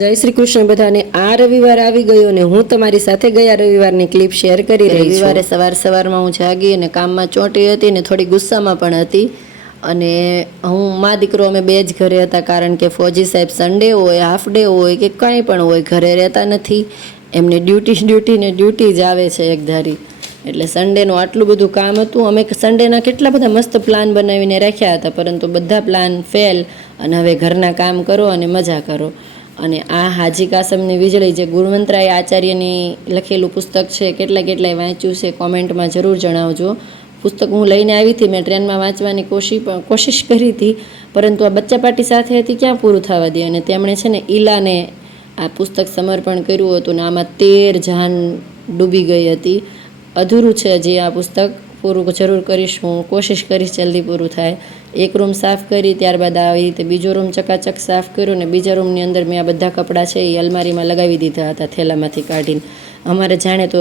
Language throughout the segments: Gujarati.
જય શ્રી કૃષ્ણ બધાને। આ રવિવાર આવી ગયો અને હું તમારી સાથે ગયા રવિવારની ક્લિપ શેર કરી રહી છું। રવિવારે સવારમાં હું જાગી અને કામમાં ચોંટી હતી ને થોડી ગુસ્સામાં પણ હતી અને હું મા દીકરો અમે બે જ ઘરે હતા, કારણ કે ફોજી સાહેબ સન્ડે હોય, હાફ ડે હોય કે કંઈ પણ હોય ઘરે રહેતા નથી। એમને ડ્યુટી જ આવે છે એકધારી, એટલે સન્ડેનું આટલું બધું કામ હતું। અમે સન્ડેના કેટલા બધા મસ્ત પ્લાન બનાવીને રાખ્યા હતા, પરંતુ બધા પ્લાન ફેલ અને હવે ઘરના કામ કરો અને મજા કરો। અને આ હાજી કાસમની વીજળી જે ગુણવંતરાય આચાર્યની લખેલું પુસ્તક છે, કેટલાય વાંચ્યું છે કોમેન્ટમાં જરૂર જણાવજો। પુસ્તક હું લઈને આવી હતી, મેં ટ્રેનમાં વાંચવાની કોશિશ કરી હતી, પરંતુ આ બચ્ચા પાર્ટી સાથે હતી ક્યાં પૂરું થવા દે। અને તેમણે છે ને ઈલાને આ પુસ્તક સમર્પણ કર્યું હતું ને આમાં 13 જાન ડૂબી ગઈ હતી। અધૂરું છે હજી આ પુસ્તક, પૂરું જરૂર કરીશ, હું કોશિશ કરીશ જલ્દી પૂરું થાય। એક રૂમ સાફ કરી, ત્યારબાદ આવી રીતે બીજો રૂમ ચકાચક સાફ કર્યો ને બીજા રૂમની અંદર મેં આ બધા કપડાં છે એ અલમારીમાં લગાવી દીધા હતા થેલામાંથી કાઢીને। અમારે જાણે તો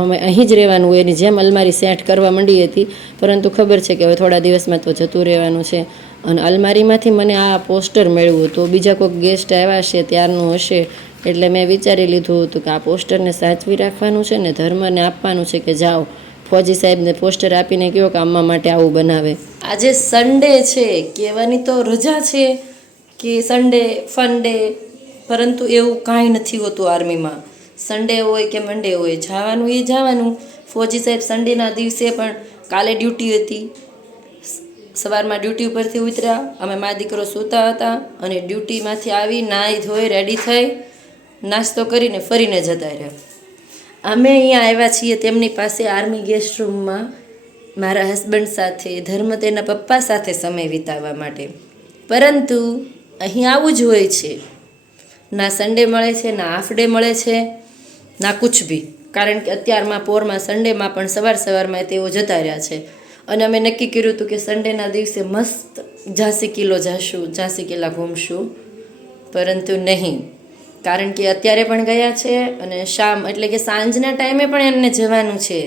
અમે અહીં જ રહેવાનું હોય એની જેમ અલમારી સેટ કરવા માંડી હતી, પરંતુ ખબર છે કે હવે થોડા દિવસમાં તો જતું રહેવાનું છે। અને અલમારીમાંથી મને આ પોસ્ટર મળ્યું હતું, બીજા કોઈક ગેસ્ટ આવ્યા હશે ત્યારનું હશે, એટલે મેં વિચારી લીધું હતું કે આ પોસ્ટરને સાચવી રાખવાનું છે ને ધર્મને આપવાનું છે કે જાઓ ફોજી સાહેબને પોસ્ટર આપીને કહો કે અમ્મા માટે આવું બનાવે। આજે સન્ડે છે, કહેવાની તો રજા છે કે સન્ડે ફન ડે, પરંતુ એવું કાંઈ નથી હોતું આર્મીમાં। સન્ડે હોય કે મંડે હોય, જવાનું એ જવાનું। ફોજી સાહેબ સન્ડેના દિવસે પણ કાલે ડ્યુટી હતી, સવારમાં ડ્યુટી ઉપરથી ઉતર્યા, અમે મા દીકરો સૂતા હતા અને ડ્યુટીમાંથી આવી નાહી ધોઈ રેડી થઈ નાસ્તો કરીને ફરીને જતા રહ્યા। અમે અહીંયા આવ્યા છીએ તેમની પાસે આર્મી ગેસ્ટ રૂમમાં મારા હસબન્ડ સાથે, ધર્મ તેના પપ્પા સાથે સમય વિતાવવા માટે, પરંતુ અહીં આવું જ હોય છે। ના સન્ડે મળે છે, ના હાફ ડે મળે છે, ના કુછ બી, કારણ કે અત્યારમાં પોરમાં સન્ડેમાં પણ સવારમાં તેઓ જતા રહ્યા છે। અને અમે નક્કી કર્યું હતું કે સન્ડેના દિવસે મસ્ત ઝાંસી કિલ્લો જાશું, ઝાંસી કિલ્લા ઘૂમશું, પરંતુ નહીં, કારણ કે અત્યારે પણ ગયા છે અને શામ એટલે કે સાંજના ટાઈમે પણ એમને જવાનું છે।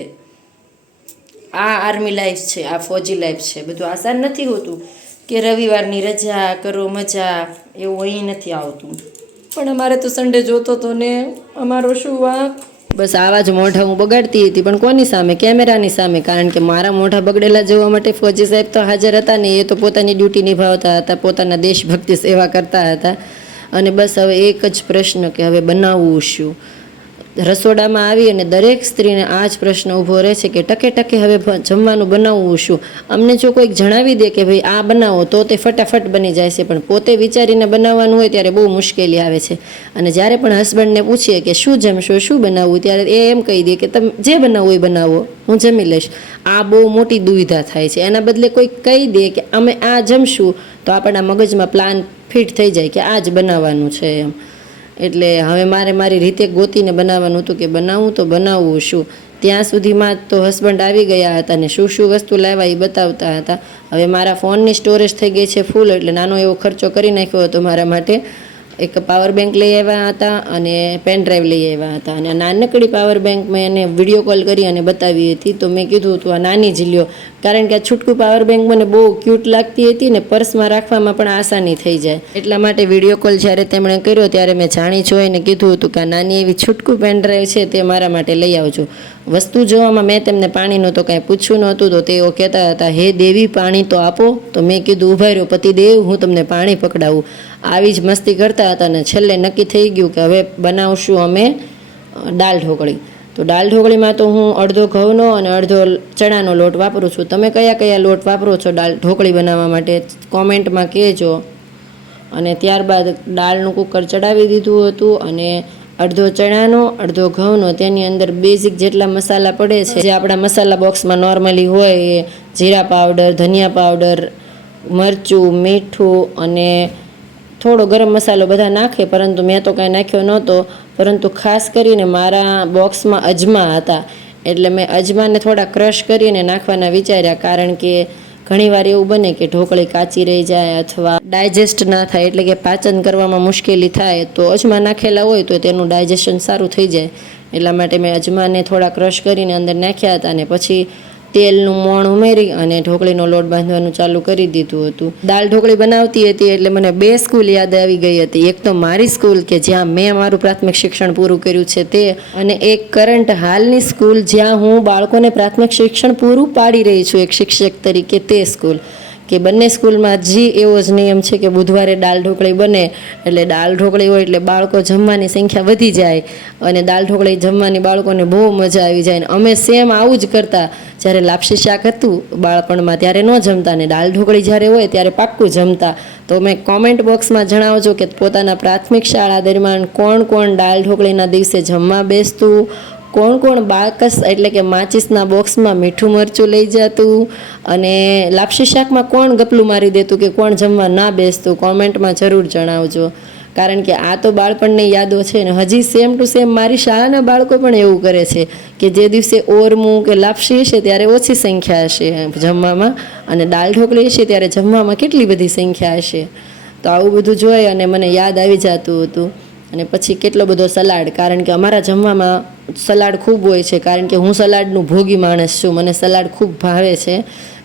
આ આર્મી લાઈફ છે, આ ફોજી લાઈફ છે, બધું આસાન નથી હોતું કે રવિવારની રજા કરો મજા, એવું અહીં નથી આવતું। પણ અમારે તો સન્ડે જોતો તો ને, અમારો શું વાંક। બસ આવા જ મોઢા હું બગાડતી હતી, પણ કોની સામે? કેમેરાની સામે, કારણ કે મારા મોઢા બગડેલા જોવા માટે ફોજી સાહેબ તો હાજર હતા ને, એ તો પોતાની ડ્યુટી નિભાવતા હતા, પોતાના દેશભક્તિ સેવા કરતા હતા। અને બસ હવે એક જ પ્રશ્ન કે હવે બનાવવું શું? રસોડામાં આવી અને દરેક સ્ત્રીને આ જ પ્રશ્ન ઊભો રહે છે કે ટકે હવે જમવાનું બનાવવું શું? અમને જો કોઈક જણાવી દે કે ભાઈ આ બનાવો તો તે ફટાફટ બની જાય છે, પણ પોતે વિચારીને બનાવવાનું હોય ત્યારે બહુ મુશ્કેલી આવે છે। અને જ્યારે પણ હસબન્ડને પૂછીએ કે શું જમશો, શું બનાવવું, ત્યારે એ એમ કહી દે કે તમે જે બનાવવું એ બનાવો, હું જમી લઈશ। આ બહુ મોટી દુવિધા થાય છે। એના બદલે કોઈ કહી દે કે અમે આ જમશું, તો આપણા મગજમાં પ્લાન ફિટ થઈ જાય કે આ જ બનાવવાનું છે એમ। એટલે હવે મારી રીતે ગોતીને બનાવવાનું હતું કે બનાવવું તો બનાવવું શું। ત્યાં સુધીમાં તો હસબન્ડ આવી ગયા હતા ને શું વસ્તુ લાવ્યા એ બતાવતા હતા। હવે મારા ફોનની સ્ટોરેજ થઈ ગઈ છે ફૂલ, એટલે નાનો એવો ખર્ચો કરી નાખ્યો હતો મારા માટે। એક પાવર બેંક લઈ આવ્યા હતા અને પેન ડ્રાઈવ લઈ આવ્યા હતા, અને નાનકડી પાવર બેંક મેં એને વિડીયો કોલ કરી અને બતાવી હતી, તો મેં કીધું હતું આ નાની જ લ્યો, કારણ કે આ છૂટકું પાવર બેંક મને બહુ ક્યુટ લાગતી હતી ને પર્સમાં રાખવામાં પણ આસાની થઈ જાય, એટલા માટે વિડીયો કોલ જ્યારે તેમણે કર્યો ત્યારે મેં જાણી જોઈને કીધું હતું કે આ નાની એવી છૂટકું પેન ડ્રાઈવ છે તે મારા માટે લઈ આવજો। વસ્તુ જોવામાં મેં તેમને પાણીનું તો કાંઈ પૂછ્યું નહોતું, તો તેઓ કહેતા હતા હે દેવી પાણી તો આપો, તો મેં કીધું ઉભા રહ્યો પતિદેવ, હું તમને પાણી પકડાવું। આવી જ મસ્તી કરતા હતા ને છેલ્લે નક્કી થઈ ગયું કે હવે બનાવશું અમે દાલ ઢોકળી। તો દાલ ઢોકળીમાં તો હું અડધો ઘઉંનો અને અડધો ચણાનો લોટ વાપરું છું। તમે કયા લોટ વાપરો છો દાલ ઢોકળી બનાવવા માટે કોમેન્ટમાં કહેજો। અને ત્યારબાદ દાળનું કુકર ચડાવી દીધું હતું, અને અડધો ચણાનો અડધો ઘઉંનો, તેની અંદર બેઝિક જેટલા મસાલા પડે છે જે આપણા મસાલા બોક્સમાં નોર્મલી હોય, એ જીરા પાવડર, ધનિયા પાવડર, મરચું, મીઠું અને થોડો ગરમ મસાલો બધા નાખે, પરંતુ મેં તો કાંઈ નાખ્યો નહોતો। પરંતુ ખાસ કરીને મારા બોક્સમાં અજમા હતા, એટલે મેં અજમાને થોડા ક્રશ કરીને નાખવાના વિચાર્યા, કારણ કે ઘણીવાર એવું બને કે ઢોકળી કાચી રહી જાય અથવા ડાયજેસ્ટ ના થાય, એટલે કે પાચન કરવામાં મુશ્કેલી થાય, તો અજમા નાખેલા હોય તો તેનું ડાયજેશન સારું થઈ જાય। એટલા માટે મેં અજમાને થોડા ક્રશ કરીને અંદર નાખ્યા હતા, અને પછી તેલનું મોણ ઉમેરી અને ઢોકળીનો લોટ બાંધવાનું ચાલુ કરી દીધું હતું. દાળ ઢોકળી બનાવતી હતી એટલે મને 2 સ્કૂલ યાદ આવી ગઈ હતી. એક તો મારી સ્કૂલ કે જ્યાં મેં મારું પ્રાથમિક શિક્ષણ પૂરું કર્યું છે તે, અને એક કરંટ હાલની સ્કૂલ જ્યાં હું બાળકોને પ્રાથમિક શિક્ષણ પૂરું પાડી રહી છું એક શિક્ષક તરીકે, તે સ્કૂલ. કે બંને સ્કૂલમાં હજી એવો જ નિયમ છે કે બુધવારે દાળ ઢોકળી બને, એટલે દાળ ઢોકળી હોય એટલે બાળકો જમવાની સંખ્યા વધી જાય અને દાળ ઢોકળી જમવાની બાળકોને બહુ મજા આવી જાય. અમે સેમ આવું જ કરતા. જ્યારે લાપસી શાક હતું બાળપણમાં ત્યારે ન જમતા, ને દાળ ઢોકળી જ્યારે હોય ત્યારે પાક્કું જમતા. તો મેં કોમેન્ટ બોક્સમાં જણાવજો કે પોતાના પ્રાથમિક શાળા દરમિયાન કોણ કોણ દાળ ઢોકળીના દિવસે જમવા બેસતું, કોણ કોણ બાકસ એટલે કે માચીસના બોક્સમાં મીઠું મરચું લઈ જતું, અને લાપસી શાકમાં કોણ ગપલું મારી દેતું કે કોણ જમવા ના બેસતું. કોમેન્ટમાં જરૂર જણાવજો, કારણ કે આ તો બાળપણની યાદો છે ને હજી સેમ ટુ સેમ મારી શાળાના બાળકો પણ એવું કરે છે કે જે દિવસે ઓરમું કે લાપસી હશે ત્યારે ઓછી સંખ્યા હશે જમવામાં, અને દાળ ઢોકળી હશે ત્યારે જમવામાં કેટલી બધી સંખ્યા હશે. તો આવું બધું જોઈ અને મને યાદ આવી જતું હતું. અને પછી કેટલો બધો સલાડ, કારણ કે અમારા જમવામાં સલાડ ખૂબ હોય છે, કારણ કે હું સલાડનું ભોગી માણસ છું, મને સલાડ ખૂબ ભાવે છે.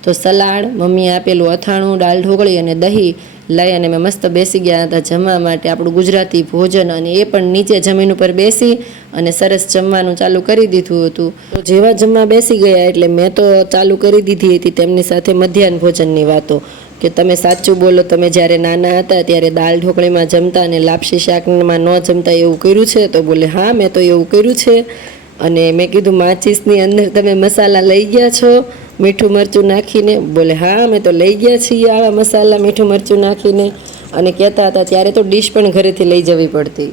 તો સલાડ, મમ્મીએ આપેલું અથાણું, દાળ ઢોકળી અને દહીં લઈ અને મેં મસ્ત બેસી ગયા હતા જમવા માટે આપણું ગુજરાતી ભોજન. અને એ પણ નીચે જમીન ઉપર બેસી અને સરસ જમવાનું ચાલુ કરી દીધું હતું. તો જેવા જમવા બેસી ગયા એટલે મેં તો ચાલુ કરી દીધી હતી તેમની સાથે મધ્યાહન ભોજનની વાતો, કે તમે સાચું બોલો, તમે જ્યારે નાના હતા ત્યારે દાળ ઢોકળીમાં જમતા અને લાપસી શાકમાં ન જમતા એવું કર્યું છે? તો બોલે હા, મેં તો એવું કર્યું છે. અને મેં કીધું માચીસની અંદર તમે મસાલા લઈ ગયા છો મીઠું મરચું નાખીને? બોલે હા, અમે તો લઈ ગયા છીએ આવા મસાલા મીઠું મરચું નાખીને. અને કહેતા હતા ત્યારે તો ડીશ પણ ઘરેથી લઈ જવી પડતી.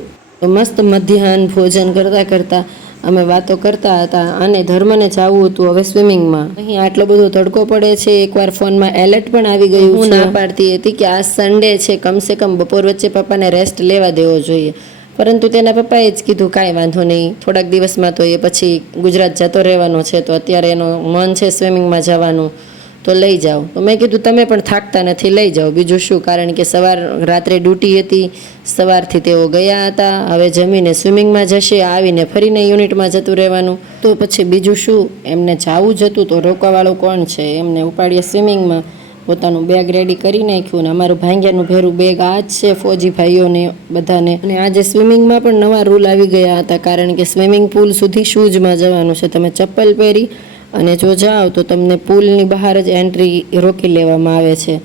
મસ્ત મધ્યાહન ભોજન કરતાં કરતાં અમે વાતો કરતા હતા. અને ધર્મને જવું હતું હવે સ્વિમિંગમાં. અહીં આટલો બધો તડકો પડે છે, એકવાર ફોનમાં એલર્ટ પણ આવી ગયું. હું ના પાડતી હતી કે આ સન્ડે છે, કમસે કમ બપોર વચ્ચે પપ્પાને રેસ્ટ લેવા દેવો જોઈએ, પરંતુ તેના પપ્પાએ જ કીધું કાંઈ વાંધો નહીં, થોડાક દિવસમાં તો એ પછી ગુજરાત જતો રહેવાનો છે, તો અત્યારે એનો મન છે સ્વિમિંગમાં જવાનું, તો લઈ જાઓ. તો મેં કીધું તમે પણ થાકતા નથી, લઈ જાઓ, બીજું શું. કારણ કે રાત્રે ડ્યુટી હતી, સવારથી તેઓ ગયા હતા, હવે જમીને સ્વિમિંગમાં જશે, આવીને ફરીને યુનિટમાં જતું રહેવાનું, તો પછી બીજું શું. એમને જાવું જ હતું તો રોકવાવાળું કોણ છે. એમને ઉપાડીએ સ્વિમિંગમાં, પોતાનું બેગ રેડી કરી નાખ્યું. ને અમારું ભાંગ્યાનું ભેરું બેગ આ જ છે ફોજી ભાઈઓને બધાને. અને આજે સ્વિમિંગમાં પણ નવા રૂલ આવી ગયા હતા, કારણ કે સ્વિમિંગ પુલ સુધી શૂઝમાં જવાનું છે. તમે ચપ્પલ પહેરી અને જો જાઓ તો તમને પુલની બહાર જ એન્ટ્રી રોકી લેવામાં આવે છે.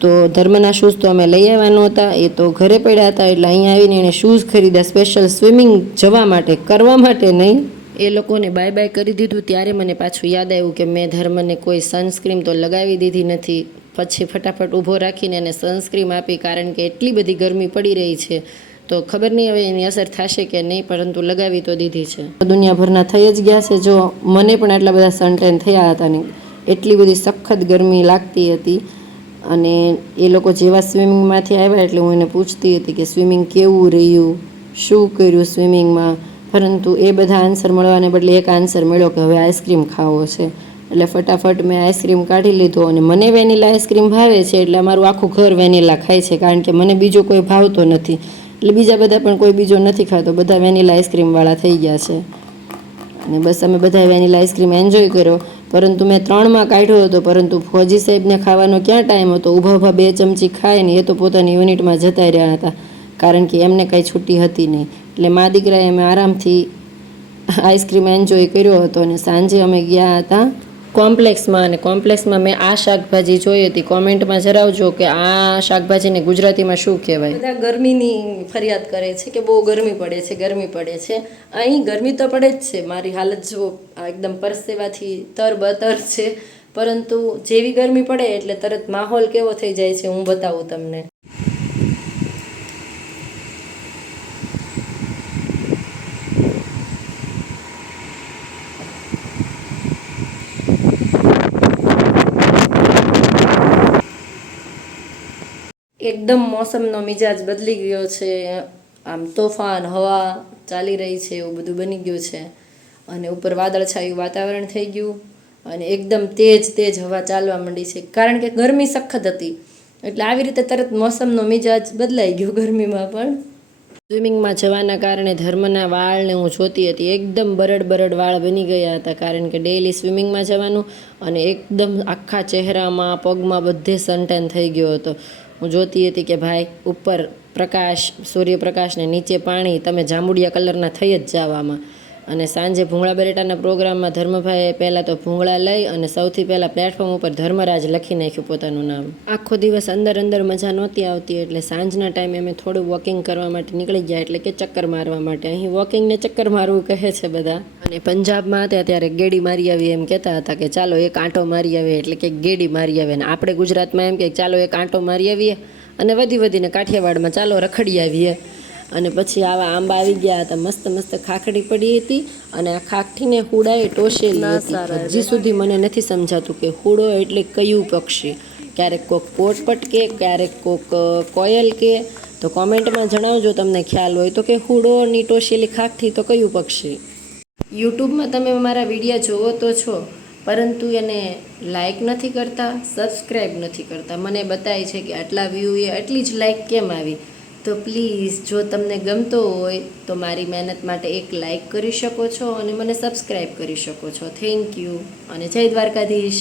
તો ધર્મના શૂઝ તો અમે લઈ આવ્યા નહોતા, એ તો ઘરે પડ્યા હતા, એટલે અહીંયા આવીને એણે શૂઝ ખરીદ્યા સ્પેશિયલ સ્વિમિંગ જવા માટે, કરવા માટે નહીં. એ લોકોને બાય બાય કરી દીધું ત્યારે મને પાછું યાદ આવ્યું કે મેં ધર્મને કોઈ સનસ્ક્રીમ તો લગાવી દીધી નથી. પછી ફટાફટ ઊભો રાખીને એને સનસ્ક્રીમ આપી, કારણ કે એટલી બધી ગરમી પડી રહી છે. તો ખબર નહીં હવે એની અસર થશે કે નહીં, પરંતુ લગાવી તો દીધી છે. દુનિયાભરના થઈ જ ગયા છે. જો મને પણ આટલા બધા સનટેન થયા હતા ને એટલી બધી સખત ગરમી લાગતી હતી. અને એ લોકો જેવા સ્વિમિંગમાંથી આવ્યા એટલે હું એને પૂછતી હતી કે સ્વિમિંગ કેવું રહ્યું, શું કર્યું સ્વિમિંગમાં, પરંતુ એ બધા આન્સર મળવાને બદલે એક આન્સર મળ્યો કે હવે આઈસ્ક્રીમ ખાવો છે. એટલે ફટાફટ મેં આઈસ્ક્રીમ કાઢી લીધો. અને મને વેનીલા આઈસ્ક્રીમ ભાવે છે એટલે અમારું આખું ઘર વેનીલા ખાય છે, કારણ કે મને બીજો કોઈ ભાવતો નથી. એટલે બીજા બધા પણ કોઈ બીજો નથી ખાતો, બધા વેનીલા આઈસ્ક્રીમવાળા થઈ ગયા છે. અને બસ અમે બધા વેનીલા આઈસ્ક્રીમ એન્જોય કર્યો. પરંતુ મેં 3માં કાઢ્યો હતો, પરંતુ ફોજી સાહેબને ખાવાનો ક્યાં ટાઈમ હતો. ઊભા ઊભા 2 ચમચી ખાય ને એ તો પોતાની યુનિટમાં જતા રહ્યા હતા, કારણ કે એમને કાંઈ છૂટી હતી નહીં. એટલે મા દીકરાએ અમે આરામથી આઈસ્ક્રીમ એન્જોય કર્યો હતો. અને સાંજે અમે ગયા હતા કોમ્પ્લેક્સમાં, અને કોમ્પ્લેક્સમાં મેં આ શાકભાજી જોઈ હતી. કોમેન્ટમાં જણાવજો કે આ શાકભાજીને ગુજરાતીમાં શું કહેવાય. બધા ગરમીની ફરિયાદ કરે છે કે બહુ ગરમી પડે છે, ગરમી પડે છે. અહીં ગરમી તો પડે જ છે, મારી હાલત જુઓ, એકદમ પરસેવાથી તરબતર છે. પરંતુ જેવી ગરમી પડે એટલે તરત માહોલ કેવો થઈ જાય છે હું બતાવું તમને. એકદમ મોસમનો મિજાજ બદલી ગયો છે, આમ તોફાન હવા ચાલી રહી છે એવું બધું બની ગયું છે. અને ઉપર વાદળછાયું વાતાવરણ થઈ ગયું અને એકદમ તેજ હવા ચાલવા માંડી છે, કારણ કે ગરમી સખત હતી. એટલે આવી રીતે તરત મોસમનો મિજાજ બદલાઈ ગયો ગરમીમાં પણ. સ્વિમિંગમાં જવાના કારણે ધર્મના વાળને હું જોતી હતી, એકદમ બરડ બરડ વાળ બની ગયા હતા, કારણ કે ડેઈલી સ્વિમિંગમાં જવાનું અને એકદમ આખા ચહેરામાં પગમાં બધે સનટેન થઈ ગયો હતો. હું જોતી હતી કે ભાઈ ઉપર પ્રકાશ, સૂર્યપ્રકાશ ને નીચે પાણી, તમે જાંબુડિયા કલરના થઈ જ જવામાં. અને સાંજે ભૂંગળા બટેટાના પ્રોગ્રામમાં ધર્મભાઈએ પહેલાં તો ભૂંગળા લઈ અને સૌથી પહેલાં પ્લેટફોર્મ ઉપર ધર્મરાજ લખી નાખ્યું પોતાનું નામ. આખો દિવસ અંદર અંદર મજા નહોતી આવતી, એટલે સાંજના ટાઈમે અમે થોડું વોકિંગ કરવા માટે નીકળી ગયા, એટલે કે ચક્કર મારવા માટે. અહીં વોકિંગને ચક્કર મારવું કહે છે બધા. અને પંજાબમાં હતા ત્યારે ગેડી મારી આવી એમ કહેતા હતા કે ચાલો એક આંટો મારી આવે, એટલે કે ગેડી મારી આવે. ને આપણે ગુજરાતમાં એમ કે ચાલો એક આંટો મારી આવીએ, અને વધીને કાઠિયાવાડમાં ચાલો રખડી આવીએ. અને પછી આવા આંબા આવી ગયા હતા, મસ્ત મસ્ત ખાખડી પડી હતી, અને આ ખાખડીને હુડાએ ટોશેલી હતી. હજી સુધી મને નથી સમજાતું કે હુડો એટલે કયું પક્ષી. ક્યારેક કોક પોટપટ કે, ક્યારેક કોક કોયલ કે. તો કોમેન્ટમાં જણાવજો તમને ખ્યાલ હોય તો, કે હુડોની ટોશેલી ખાખડી તો કયું પક્ષી. યુટ્યુબમાં તમે મારા વિડીયો જોવો તો છો, પરંતુ એને લાઈક નથી કરતા, સબસ્ક્રાઈબ નથી કરતા. મને બતાવે છે કે આટલા વ્યૂ એ આટલી જ લાઈક કેમ આવી. તો પ્લીઝ, જો તમને ગમતો હોય તો મારી મહેનત માટે એક લાઈક કરી શકો છો અને મને સબસ્ક્રાઈબ કરી શકો છો. થેન્ક યુ અને જય દ્વારકાધીશ.